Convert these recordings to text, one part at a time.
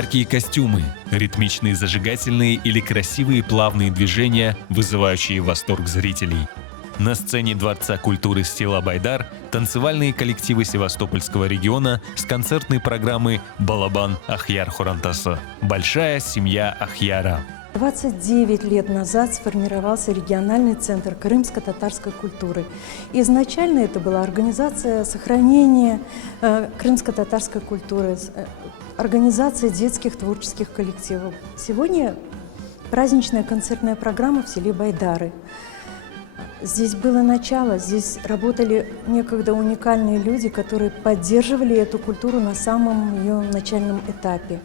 Яркие костюмы, ритмичные зажигательные или красивые плавные движения, вызывающие восторг зрителей. На сцене Дворца культуры «Села Байдар» танцевальные коллективы Севастопольского региона с концертной программы «Балабан Ахьяр Хурантасы» – «Большая семья Ахьяра». 29 лет назад сформировался региональный центр крымско-татарской культуры. Изначально это была организация сохранения крымско-татарской культуры, организация детских творческих коллективов. Сегодня праздничная концертная программа в селе Байдары. Здесь было начало, здесь работали некогда уникальные люди, которые поддерживали эту культуру на самом ее начальном этапе.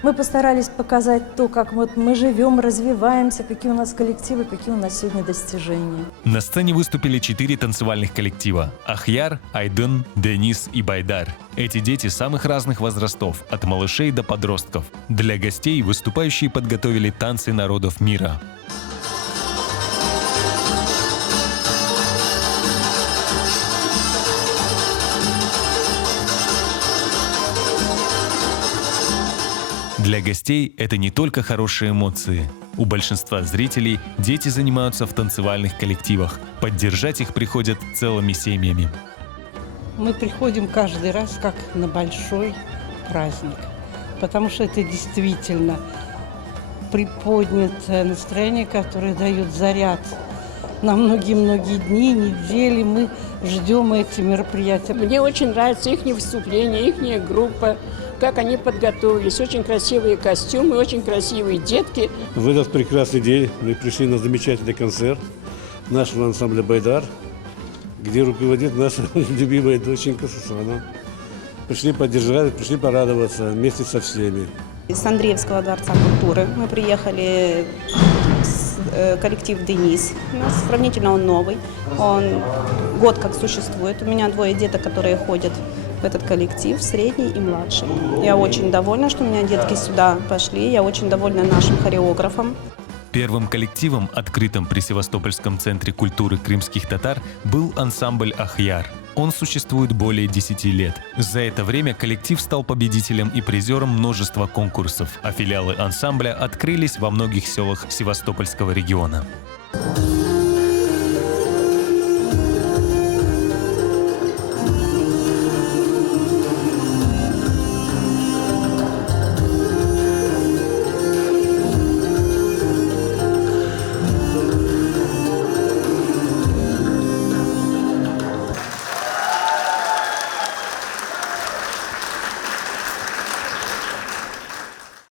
Мы постарались показать то, как вот мы живем, развиваемся, какие у нас коллективы, какие у нас сегодня достижения. На сцене выступили 4 танцевальных коллектива – Ахьяр, Айдын, Денис и Байдар. Эти дети самых разных возрастов, от малышей до подростков. Для гостей выступающие подготовили танцы народов мира. Для гостей это не только хорошие эмоции. У большинства зрителей дети занимаются в танцевальных коллективах. Поддержать их приходят целыми семьями. Мы приходим каждый раз как на большой праздник, потому что это действительно приподнятое настроение, которое дает заряд на многие-многие дни, недели. Мы ждем эти мероприятия. Мне очень нравится их выступление, их группа, как они подготовились. Очень красивые костюмы, очень красивые детки. В этот прекрасный день мы пришли на замечательный концерт нашего ансамбля «Байдар», где руководит наша любимая доченька Сусана. Пришли поддержать, пришли порадоваться вместе со всеми. Из Андреевского дворца культуры мы приехали коллектив «Денис». У нас сравнительно он новый, он год как существует. У меня 2 деток, которые ходят в этот коллектив, средний и младший. Я очень довольна, что у меня детки сюда пошли, я очень довольна нашим хореографом. Первым коллективом, открытым при Севастопольском центре культуры крымских татар, был ансамбль «Ахьяр». Он существует более 10 лет. За это время коллектив стал победителем и призером множества конкурсов, а филиалы ансамбля открылись во многих селах Севастопольского региона.